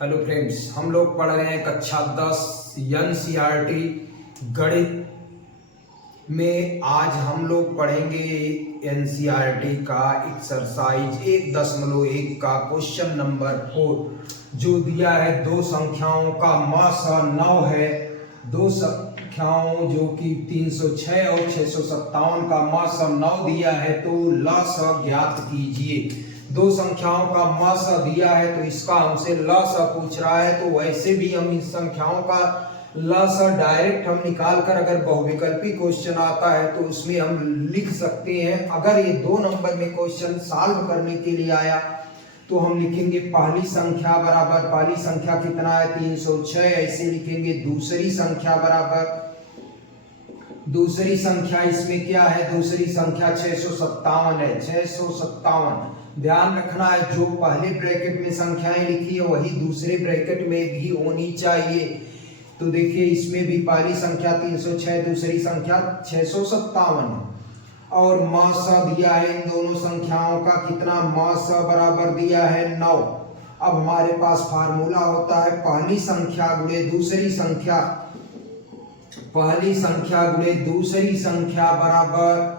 Hello friends, हम लोग पढ़ रहे हैं कक्षा 10 एनसीईआरटी गणित में। आज हम लोग पढ़ेंगे एनसीईआरटी का एक्सरसाइज 1.1 का क्वेश्चन नंबर 4 जो दिया है दो संख्याओं का मासा 9 है। दो संख्याओं जो कि 306 और 657 का मासा 9 दिया है, तो लसा ज्ञात कीजिए। दो संख्याओं का मासा दिया है तो इसका हमसे लसा पूछ रहा है, तो वैसे भी हम इस संख्याओं का लसा डायरेक्ट हम निकाल कर, अगर बहुविकल्पी क्वेश्चन आता है तो उसमें हम लिख सकते हैं। अगर ये 2 नंबर में क्वेश्चन सॉल्व करने के लिए आया तो हम लिखेंगे पहली संख्या बराबर, पहली संख्या कितना है 306, ऐसे लिखेंगे। दूसरी संख्या बराबर, दूसरी संख्या इसमें क्या है, दूसरी संख्या 657 है, 657। ध्यान रखना है जो पहले ब्रैकेट में संख्याएं लिखी है वही दूसरे ब्रैकेट में भी होनी चाहिए। तो देखिए इसमें भी पहली संख्या 306, दूसरी संख्या 657 है। और मासा दिया है इन दोनों संख्याओं का, कितना मासा बराबर दिया है 9। अब हमारे पास फार्मूला होता है पहली संख्या गुणे दूसरी संख्या, पहली संख्या गुणे दूसरी संख्या बराबर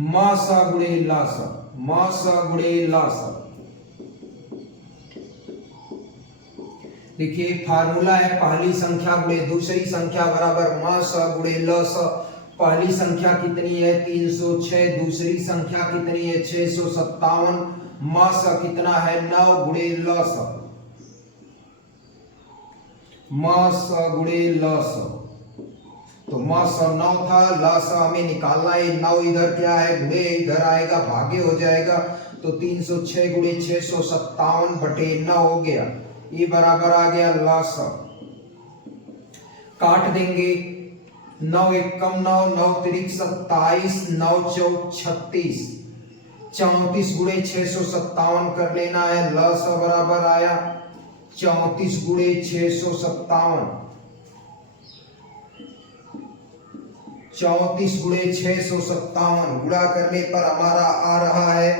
मासा गुणे लासा, मासा गुणे लासा। देखिए फार्मूला है पहली संख्या गुणे दूसरी संख्या बराबर मासा गुणे लसा। पहली संख्या कितनी है 306, दूसरी संख्या कितनी है 657, मासा कितना है 9 गुणे लसा, मासा गुणे लसा। तो मासा 9 था, लासा हमें निकालना है। 9 इधर क्या है गुणे, इधर आएगा भागे हो जाएगा, तो 306 गुणे 657 बटे 9 हो गया। ये बराबर आ गया लासा। काट देंगे, 9 एकम 9, 9 त्रिक 27, 9 चौक 36, 34 गुणे 657 कर लेना है। लासा बराबर आया 34 गुणे 657, 34 गुणे 657 गुणा करने पर हमारा आ रहा है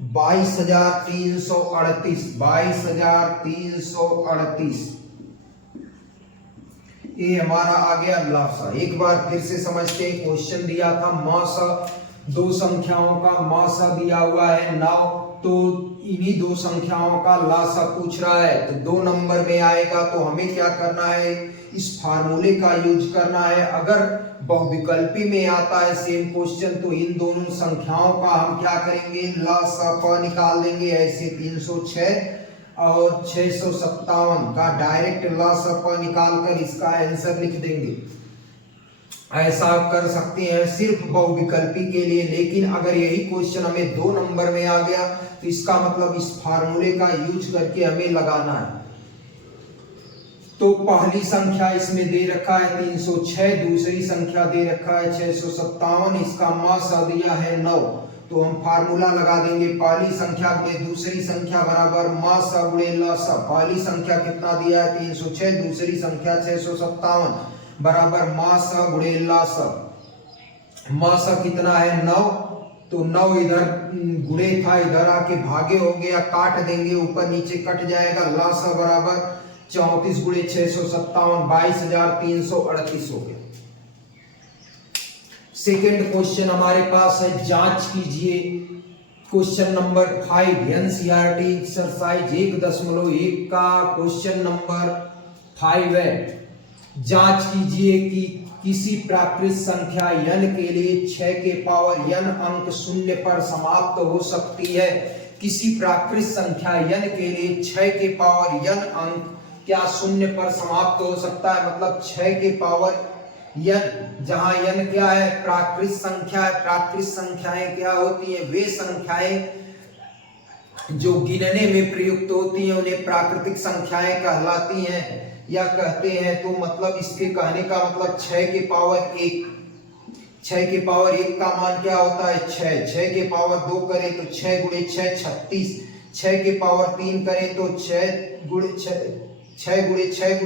22,338, 22,338। ये हमारा आ गया लासा। एक बार फिर से समझते हैं, क्वेश्चन दिया था मासा, दो संख्याओं का मासा दिया हुआ है 9, तो इन्हीं दो संख्याओं का लासा पूछ रहा है। तो 2 नंबर में आएगा तो हमें क्या करना है, इस फार्मूले का यूज करना है। अगर बहुविकल्पी में आता है सेम क्वेश्चन तो इन दोनों संख्याओं का हम क्या करेंगे, लासा प निकाल देंगे। ऐसे 306 और 657 का डायरेक्ट लासा प निकाल कर इसका आंसर लिख देंगे। ऐसा कर सकते हैं सिर्फ बहुविकल्पी के लिए, लेकिन अगर यही क्वेश्चन हमें 2 नंबर में आ गया तो इसका मतलब इस फार्मूले का यूज करके हमें लगाना है। तो पहली संख्या इसमें दे रखा है 306, दूसरी संख्या दे रखा है 657, इसका मासा दिया है 9, तो हम फार्मूला लगा देंगे पहली संख्या गुणे दूसरी संख्या बराबर मासा गुणे लसा। पहली संख्या कितना दिया है 306, दूसरी संख्या 657 बराबर मासा गुणे लासा। मासा कितना है 9, तो 9 इधर गुणे था, इधर आके भागे हो गया, काट देंगे, ऊपर नीचे कट जाएगा। लासा बराबर 34 गुणे 657, 22,338 हो गया। सेकेंड क्वेश्चन हमारे पास है, जांच कीजिए क्वेश्चन नंबर 5 एनसीईआरटी एक्सरसाइज 1.1 का क्वेश्चन नंबर 5 है। जांच कीजिए कि किसी प्राकृत संख्या n के लिए 6 के पावर n अंक शून्य पर समाप्त हो सकती है। किसी प्राकृत संख्या n के लिए 6 के पावर n अंक क्या शून्य पर समाप्त हो सकता है, मतलब 6 के पावर n, जहां n क्या है प्राकृत संख्या है। प्राकृत संख्याएं क्या होती हैं, वे संख्याएं जो गिनने में प्रयुक्त होती हैं उन्हें प्राकृतिक संख्याएं कहलाती हैं या कहते हैं। तो मतलब इसके कहने का मतलब 6 के पावर 1, 6 के पावर 1 का मान क्या होता है 6, 6 के पावर 2 करें तो 6 गुणे 6 36, 6 के पावर 3 करें तो 6 गुणे 6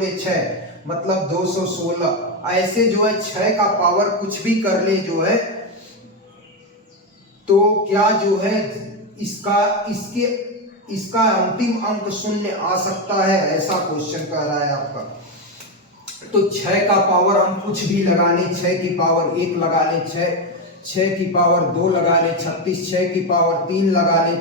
मतलब 216। ऐसे जो है 6 का पावर कुछ भी कर ले जो है तो क्या जो है इसका अंतिम अंक शून्य आ सकता है, ऐसा क्वेश्चन कह रहा है आपका। तो 6 का पावर हम कुछ भी लगा लें, 6 की पावर 1 लगा लें, 6 की पावर 2 लगा लें, 36, 6 की पावर 3 लगा लें,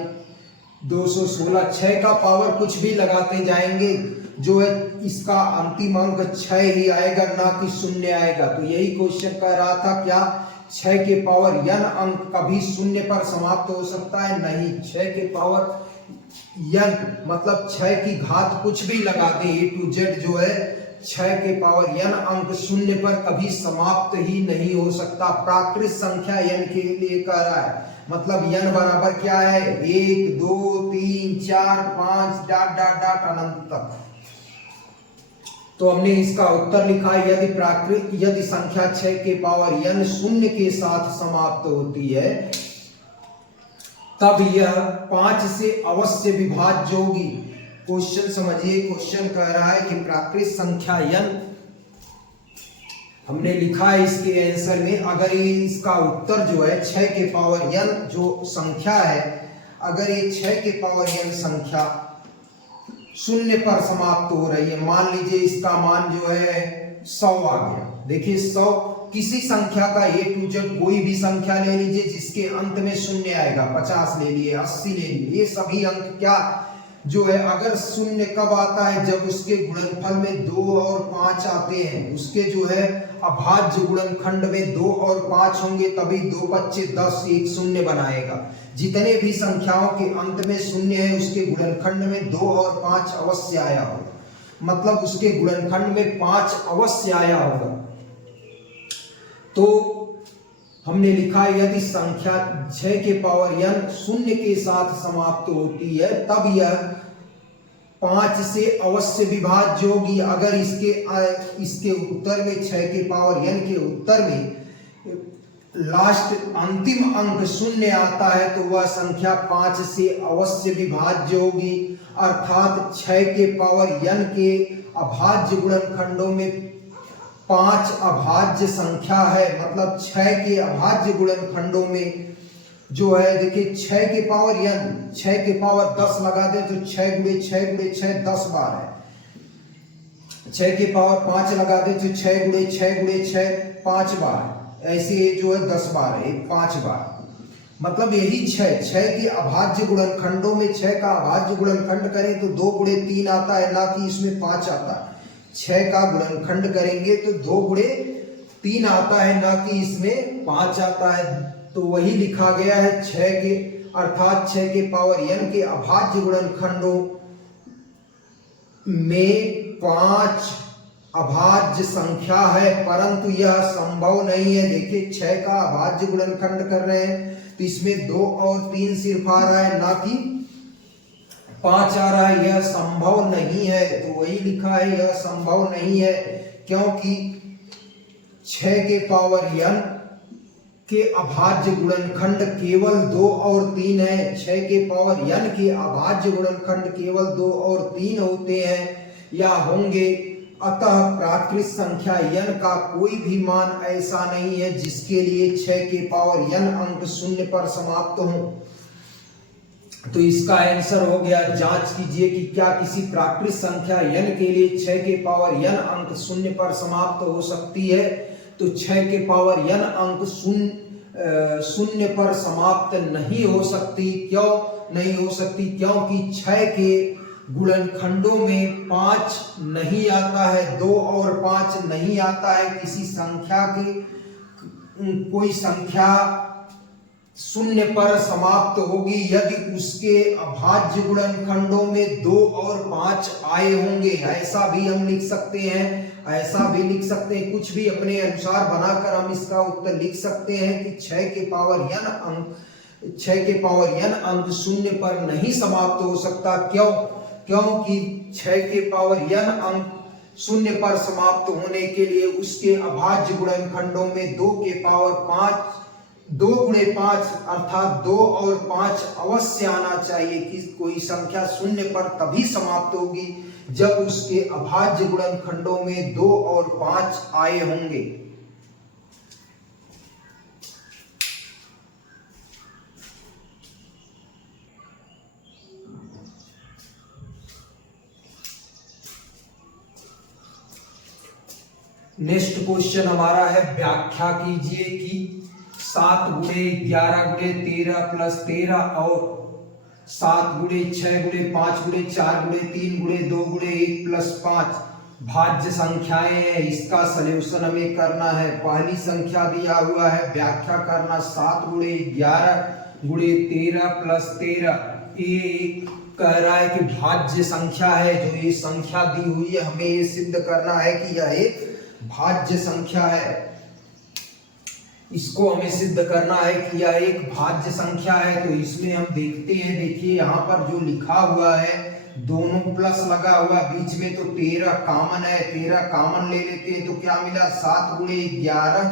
216, 6 का पावर कुछ भी लगाते जाएंगे, जो है इसका अंतिम अंक 6 ही आएगा, ना कि शून्य आएगा। तो यही क्वेश्चन कह रहा था, क्या 6 के पावर n अंक कभी शून्य पर समाप्त हो सकता है? नहीं। 6 के पावर n मतलब 6 की घात कुछ भी लगा दे, A to Z जो है 6 के पावर n अंक शून्य पर कभी समाप्त ही नहीं हो सकता। प्राकृत संख्या n के लिए कह रहा है, मतलब n बराबर क्या है? 1 2 3 4 5 डॉट डॉट डॉट अनंत तक। तो हमने इसका उत्तर लिखा, यदि संख्या 6 के पावर n शून्य के साथ समाप्त होती है, तब यह 5 से अवश्य विभाज्य होगी। क्वेश्चन समझिए, क्वेश्चन कह रहा है कि प्राकृत संख्या n, हमने लिखा है इसके आंसर में, अगर ये इसका उत्तर जो है 6 के पावर n जो संख्या है, अगर ये 6 के पावर n संख्या शून्य पर समाप्त हो रही है, मान लीजिए इसका मान जो है 100 आ गया। देखिए 100 किसी संख्या का A to Z कोई भी संख्या ले लीजिए जिसके अंत में शून्य आएगा, 50 ले लिए, 80 ले लिए, ये सभी अंक क्या जो है, अगर शून्य कब आता है? जब उसके गुणनफल में 2 और 5 आते हैं, उसके जो है अभाज्य गुणनखंड में 2 और 5 होंगे, तभी 2 5 10 एक शून्य बनाएगा। जितने भी संख्याओं के अंत में शून्य है, उसके गुणनखंड में 2 और 5 अवश्य आया होगा, मतलब उसके गुणनखंड में 5 अवश्य आया होगा। तो हमने लिखा, यदि संख्या 6 के पावर n शून्य के साथ समाप्त होती है, तब यह 5 से अवश्य विभाज्य होगी। अगर इसके उत्तर में 6 के पावर n के उत्तर में लास्ट अंतिम अंक शून्य आता है, तो वह संख्या 5 से अवश्य विभाज्य होगी। अर्थात 6 के पावर n के अभाज्य गुणनखंडों में 5 अभाज्य संख्या है, मतलब 6 के अभाज्य गुणनखंडों में जो है, देखिए 6 के पावर n, 6 के पावर 10 लगा दे तो 6 गुणे 6 गुणे 6 10 बार है। 6 के पावर 5 लगा दे तो 6 गुणे 6 गुणे 6 5 बार, ऐसे जो है 10 बार है, 5 बार, मतलब यही 6 के अभाज्य गुणनखंडों में 6 का अभाज्य गुणनखंड करें तो 2 गुणे 3 आता है, ना कि इसमें 5 आता है। 6 का गुणनखंड करेंगे तो 2 गुणे 3 आता है, ना कि इसमें 5 आता है। तो वही लिखा गया है 6 के, अर्थात 6 के पावर n के अभाज्य गुणनखंडों में 5 अभाज्य संख्या है, परंतु यह संभव नहीं है। देखिए 6 का अभाज्य गुणनखंड कर रहे हैं तो इसमें 2 और 3 सिर्फ आ रहा है, ना कि 5 आ रहा है, यह संभव नहीं है। तो वही लिखा है, यह संभव नहीं है, क्योंकि 6 के पावर n के अभाज्य गुणनखंड केवल 2 और 3 है। 6 के पावर n के अभाज्य गुणनखंड केवल 2 और 3 होते हैं या होंगे। अतः प्राकृत संख्या n का कोई भी मान ऐसा नहीं है जिसके लिए 6 के पावर n अंक शून्य पर समाप्त हो। तो इसका आंसर हो गया, जांच कीजिए कि क्या किसी प्राकृत संख्या n के लिए 6 के पावर n अंक शून्य पर समाप्त हो सकती है। तो 6 के पावर n अंक शून्य पर समाप्त नहीं हो सकती। क्यों नहीं हो सकती? क्योंकि 6 के गुणनखंडों में 5 नहीं आता है, 2 और 5 नहीं आता है। किसी संख्या की कोई संख्या शून्य पर समाप्त होगी यदि उसके अभाज्य गुणनखंडों में 2 और 5 आए होंगे। ऐसा भी हम लिख सकते हैं, ऐसा भी लिख सकते हैं, कुछ भी अपने अनुसार बनाकर हम इसका उत्तर लिख सकते हैं कि 6 के पावर n अंक शून्य पर नहीं समाप्त हो सकता। क्यों? क्योंकि 6 के पावर n अंक शून्य पर समाप्त होने के लिए उसके अभाज्य गुणनखंडों में 2 के पावर 5 2 गुणे 5 अर्थात 2 और 5 अवश्य आना चाहिए। कि कोई संख्या शून्य पर तभी समाप्त होगी जब उसके अभाज्य गुणनखंडों में 2 और 5 आए होंगे। नेक्स्ट क्वेश्चन हमारा है, व्याख्या कीजिए कि 7 गुणे 11 गुणे 13 प्लस 13 और 7 गुणे 6 गुणे 5 गुणे 4 गुणे 3 गुणे 2 गुणे 1 प्लस 5 भाज्य संख्याएं हैं। इसका सलूशन हमें करना है। पहली संख्या दिया हुआ है, व्याख्या करना 7 गुणे 11 गुणे 13 प्लस 13। ये एक कह रहा है कि भाज्य संख्या है। जो ये संख्या दी हुई है हमें ये सिद्ध करना है कि यह एक भाज्य संख्या है। इसको हमें सिद्ध करना है कि यह एक भाज्य संख्या है। तो इसमें हम देखते हैं, देखिए यहाँ पर जो लिखा हुआ है दोनों प्लस लगा हुआ, बीच में तो 13 कॉमन है, 13 कॉमन ले लेते हैं तो क्या मिला 7 गुणे 11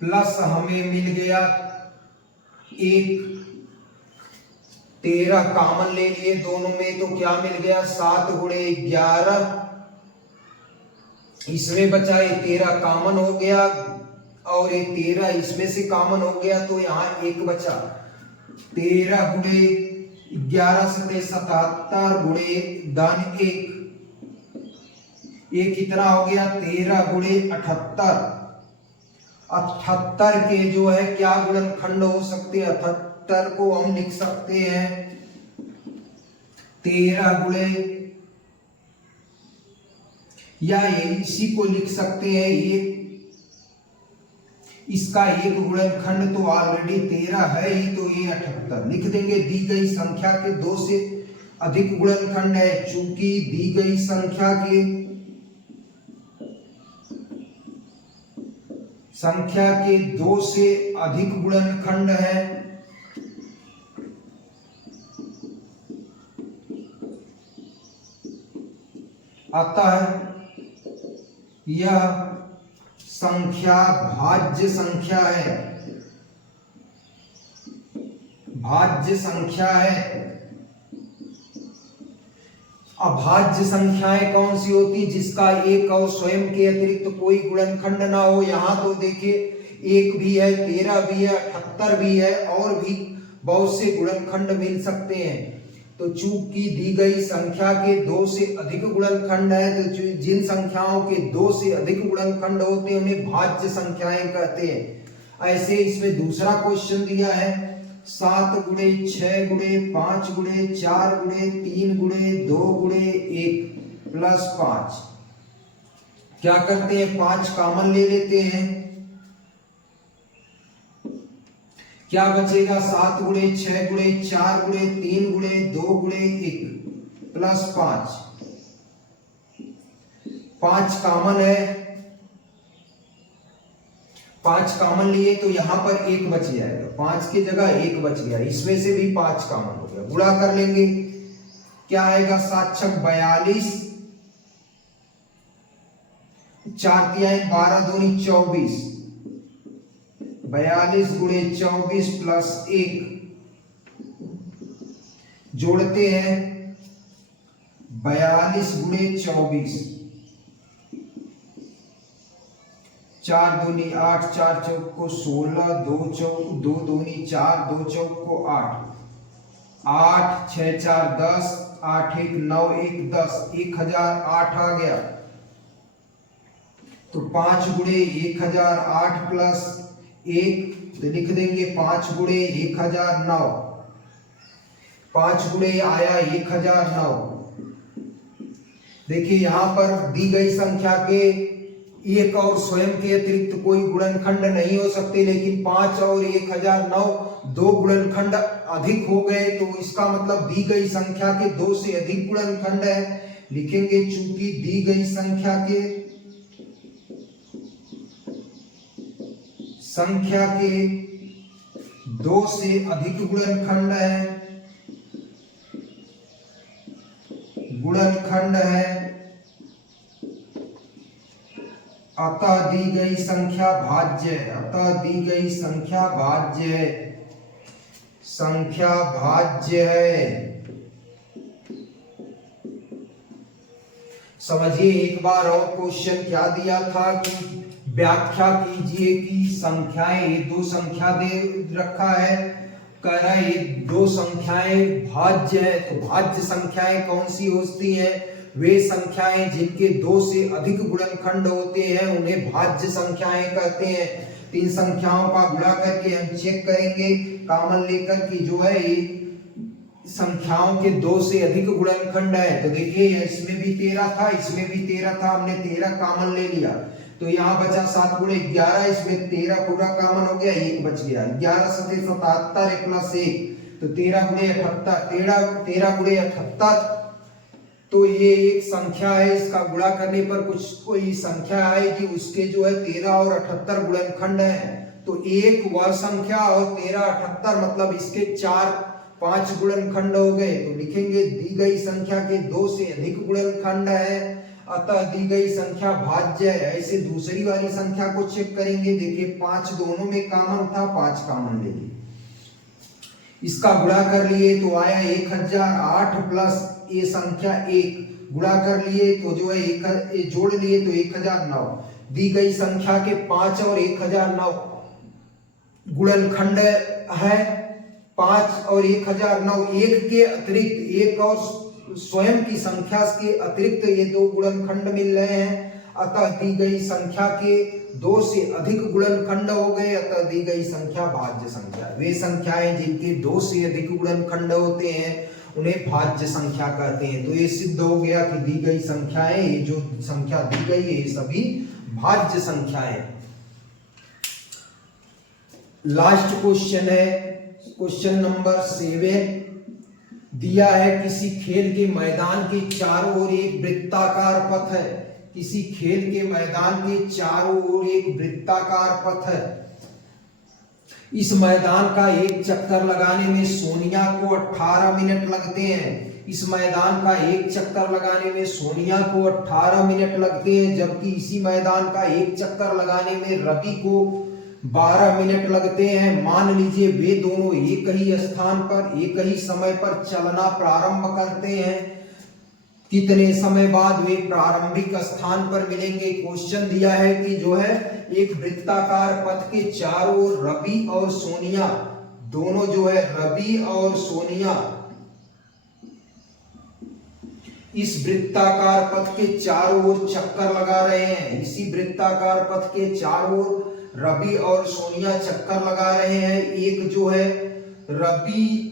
प्लस हमें मिल गया 1, 13 कॉमन ले लिए दोनों में तो क्या मिल गया 7 गुणे 11, इसमें बचा 13 कॉमन हो गया और ये 13 इसमें से कॉमन हो गया तो यहाँ 1 बचा। 13 गुणे 11 से 77 गुणे धन 1, ये कितना हो गया 13 गुणे 78। 78 के जो है क्या गुणनखंड हो सकते हैं, 78 को हम लिख सकते हैं 13 गुणे, या इसी को लिख सकते हैं ये, इसका एक गुणनखंड तो ऑलरेडी 13 है ही तो ये 78 लिख देंगे। दी गई संख्या के 2 से अधिक गुणनखंड है, चूंकि दी गई संख्या के 2 से अधिक गुणनखंड है, अतः यह संख्या भाज्य संख्या है। भाज्य संख्या है। अभाज्य संख्याएं कौन सी होती, जिसका एक और स्वयं के अतिरिक्त तो कोई गुणनखंड ना हो। यहाँ तो देखिए 1 भी है, 13 भी है, 78 भी है और भी बहुत से गुणनखंड मिल सकते हैं। तो चूंकि दी गई संख्या के 2 से अधिक गुणनखंड है, तो जिन संख्याओं के 2 से अधिक गुणनखंड होते हैं उन्हें भाज्य संख्याएं कहते हैं। ऐसे इसमें दूसरा क्वेश्चन दिया है 7 गुणे 6 गुणे 5 गुणे 4 गुणे 3 गुणे 2 गुणे 1 प्लस 5। क्या करते हैं 5 कॉमन ले लेते हैं, क्या बचेगा 7 गुणे 6 गुणे 4 गुणे 3 गुणे 2 गुणे 1 प्लस 5। 5 कॉमन है, 5 कॉमन लिए तो यहां पर 1 बच जाएगा, 5 की जगह 1 बच गया, इसमें से भी 5 कॉमन हो गया। गुणा कर लेंगे, क्या आएगा 7 छक 42, 4 तिहाई 12 दूनी 24, 42 गुणे 24 प्लस 1 जोड़ते हैं 42 गुणे 24, 4 दूनी 8, 4 चौक को 16, 2 चौक 2 दूनी 4, 2 चौक को 8, 8 6 4 10, 8 1 9 1 10, 1008 आ गया। तो 5 गुणे 1008 प्लस 1 तो लिख देंगे 5 गुणे 1009, 5 गुणे आया 1009। देखिए यहां पर दी गई संख्या के एक और स्वयं के अतिरिक्त कोई गुणनखंड नहीं हो सकते, लेकिन 5 और 1009 2 गुणनखंड अधिक हो गए, तो इसका मतलब दी गई संख्या के 2 से अधिक गुणनखंड है। लिखेंगे चूंकि दी गई संख्या के 2 से अधिक गुणनखंड है, अतः दी गई संख्या भाज्य है, अतः दी गई संख्या भाज्य है, संख्या भाज्य है। समझिए एक बार और क्वेश्चन क्या दिया था कि व्याख्या कीजिए कि संख्याएं, ये 2 संख्या दे रखा है कह रहा है ये दो संख्याएं भाज्य है, तो भाज्य संख्याएं कौन सी होती हैं? वे संख्याएं जिनके दो से अधिक गुणनखंड होते हैं उन्हें भाज्य संख्याएं कहते हैं। तीन संख्याओं का गुणा करके हम चेक करेंगे कॉमन लेकर कि जो है ये संख्याओं के दो से अधिक गुणनखंड है। तो देखिए इसमें भी 13 था, इसमें भी 13 था, हमने 13 कॉमन ले लिया तो यहाँ बचा 7 गुणे 11, इसमें 13 पूरा कॉमन हो गया, 1 बच गया। 11 सते 77 प्लस 1 तो 13 गुणे 78, 13 गुणे 78। तो ये एक संख्या है, इसका गुणा करने पर कोई संख्या आएगी उसके जो है 13 और 78 गुणनखंड है। तो एक वह संख्या और 13 78 मतलब इसके 4-5 गुणनखंड हो गए। तो लिखेंगे दी गई संख्या के दो से अधिक गुणनखंड है अतः दी गई संख्या भाज्य है। ऐसे दूसरी वाली संख्या को चेक करेंगे। देखिए 5 दोनों में कॉमन था, 5 कॉमन ले लिए, इसका गुणा कर लिए तो आया 1008 प्लस ये संख्या 1 गुणा कर लिए तो जो है जोड़ लिए तो 1009। दी गई संख्या के 5 और 1009 गुणनखंड है। 5 और 1009 एक के अतिरिक्त एक और स्वयं की संख्या के अतिरिक्त ये दो गुणनखंड मिल रहे हैं अतः दी गई संख्या के दो से अधिक गुणनखंड हो गए अतः दी गई संख्या भाज्य संख्या। वे संख्याएं जिनके दो से अधिक गुणनखंड होते हैं उन्हें भाज्य संख्या कहते हैं। तो ये सिद्ध हो गया कि दी गई संख्याएं, ये जो संख्या दी गई है ये सभी भाज्य संख्याएं। लास्ट क्वेश्चन है क्वेश्चन नंबर 7। दिया है किसी खेल के मैदान के चारों ओर एक वृत्ताकार पथ है। किसी खेल के मैदान के चारों ओर एक वृत्ताकार पथ है। इस मैदान का एक चक्कर लगाने में सोनिया को 18 मिनट लगते हैं। इस मैदान का एक चक्कर लगाने में सोनिया को 18 मिनट लगते हैं, जबकि इसी मैदान का एक चक्कर लगाने में रवि को 12 मिनट लगते हैं। मान लीजिए वे दोनों एक ही स्थान पर एक ही समय पर चलना प्रारंभ करते हैं। कितने समय बाद वे प्रारंभिक स्थान पर मिलेंगे? क्वेश्चन दिया है कि जो है एक वृत्ताकार पथ के चारों ओर रवि और सोनिया दोनों जो है रवि और सोनिया इस वृत्ताकार पथ के चारों ओर चक्कर लगा रहे हैं। इसी वृत्ताकार पथ के चारों ओर रवि और सोनिया चक्कर लगा रहे हैं। एक जो है रवि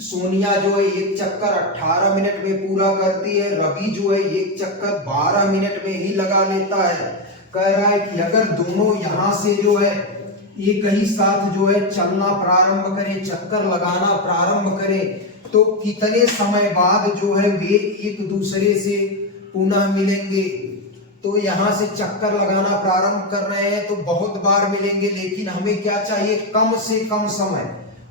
सोनिया जो है एक चक्कर 18 मिनट में पूरा करती है, रवि जो है एक चक्कर 12 मिनट में ही लगा लेता है। कह रहा है कि अगर दोनों यहां से जो है एक ही साथ जो है चलना प्रारंभ करें, चक्कर लगाना प्रारंभ करें, तो कितने समय बाद जो है वे एक दूसरे से पुनः मिलेंगे? तो यहाँ से चक्कर लगाना प्रारंभ कर रहे हैं तो बहुत बार मिलेंगे, लेकिन हमें क्या चाहिए? कम से कम समय।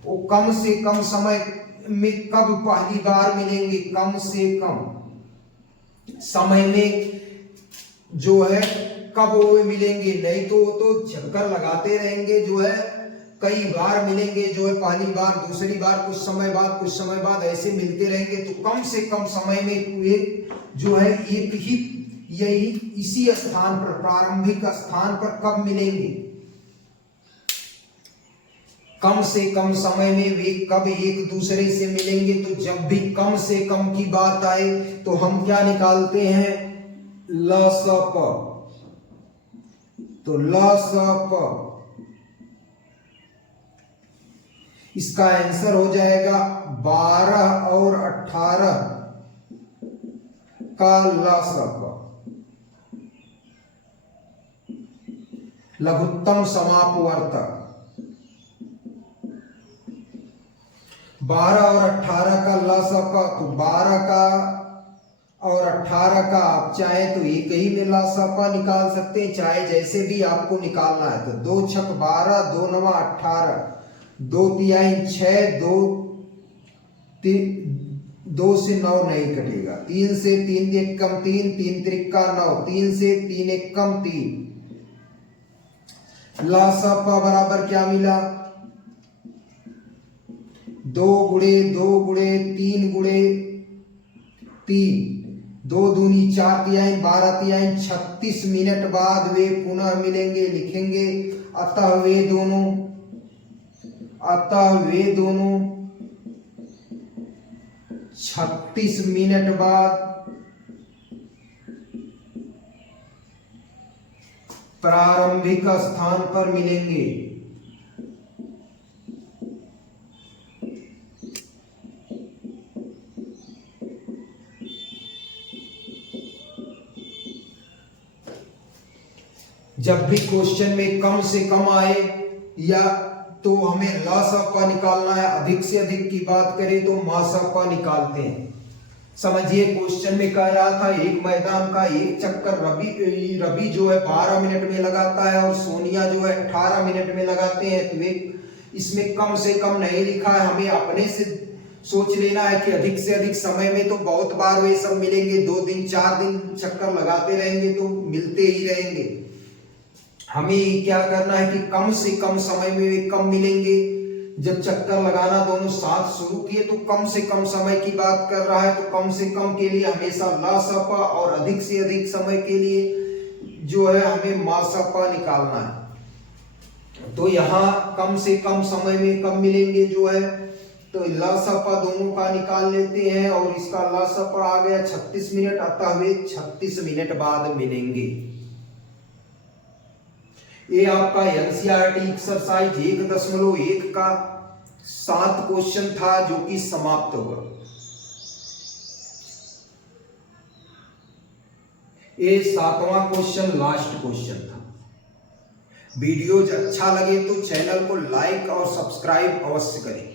वो कम से कम समय में कब पहली बार मिलेंगे? कम से कम समय में जो है कब वो मिलेंगे? नहीं तो वो तो चक्कर लगाते रहेंगे, जो है कई बार मिलेंगे, जो है पहली बार, दूसरी बार, कुछ समय बाद ऐसे मिलते रहेंगे। तो कम से कम समय में वे जो है एक ही यही इसी स्थान पर प्रारंभिक स्थान पर कब मिलेंगे? कम से कम समय में वे कब एक दूसरे से मिलेंगे? तो जब भी कम से कम की बात आए तो हम क्या निकालते हैं? लसप। तो लसप इसका आंसर हो जाएगा 12 और 18 का लसप। लघुत्तम समापवर्तक 12 और 18 का लसप। तो 12 का और 18 का आप चाहे तो एक ही में लसप निकाल सकते हैं, चाहे जैसे भी आपको निकालना है। तो 2 छक 12, 2 नवा 18, 2 तिहाई 6, 2 से 9 नहीं कटेगा, 3 से 3 एक कम 3, 3 त्रिका 9, 3 से 3 एक कम 3। लसप बराबर क्या मिला? 2 गुणे 2 गुणे 3 गुणे 3, 2 दूनी 4 तिहाई 12 तिहाई 36 मिनट बाद वे पुनः मिलेंगे। लिखेंगे अतः वे दोनों अतः वे दोनों 36 मिनट बाद प्रारंभिक स्थान पर मिलेंगे। जब भी क्वेश्चन में कम से कम आए या तो हमें लसापा निकालना है, अधिक से अधिक की बात करें तो मासापा निकालते हैं। समझिए क्वेश्चन में कह रहा था एक मैदान का एक चक्कर रवि जो है 12 मिनट में लगाता है और सोनिया जो है 18 मिनट में लगाते हैं। तो इसमें कम से कम नहीं लिखा है, हमें अपने से सोच लेना है कि अधिक से अधिक समय में तो बहुत बार वे सब मिलेंगे, 2 दिन 4 दिन चक्कर लगाते रहेंगे तो मिलते ही रहेंगे। हमें क्या करना है कि कम से कम समय में वे कम मिलेंगे। जब चक्कर लगाना दोनों साथ शुरू किए तो कम से कम समय की बात कर रहा है, तो कम से कम के लिए हमेशा लासापा और अधिक से अधिक समय के लिए जो है हमें मासापा निकालना है। तो यहाँ कम से कम समय में कम मिलेंगे जो है, तो लासापा दोनों का निकाल लेते हैं और इसका लासापा आ गया 36 मिनट, अतः वे 36 मिनट बाद मिलेंगे। ये आपका एनसीईआरटी एक्सरसाइज 1.1 का 7 क्वेश्चन था जो कि समाप्त हुआ। ये 7वां क्वेश्चन लास्ट क्वेश्चन था। वीडियो अच्छा लगे तो चैनल को लाइक और सब्सक्राइब अवश्य करें।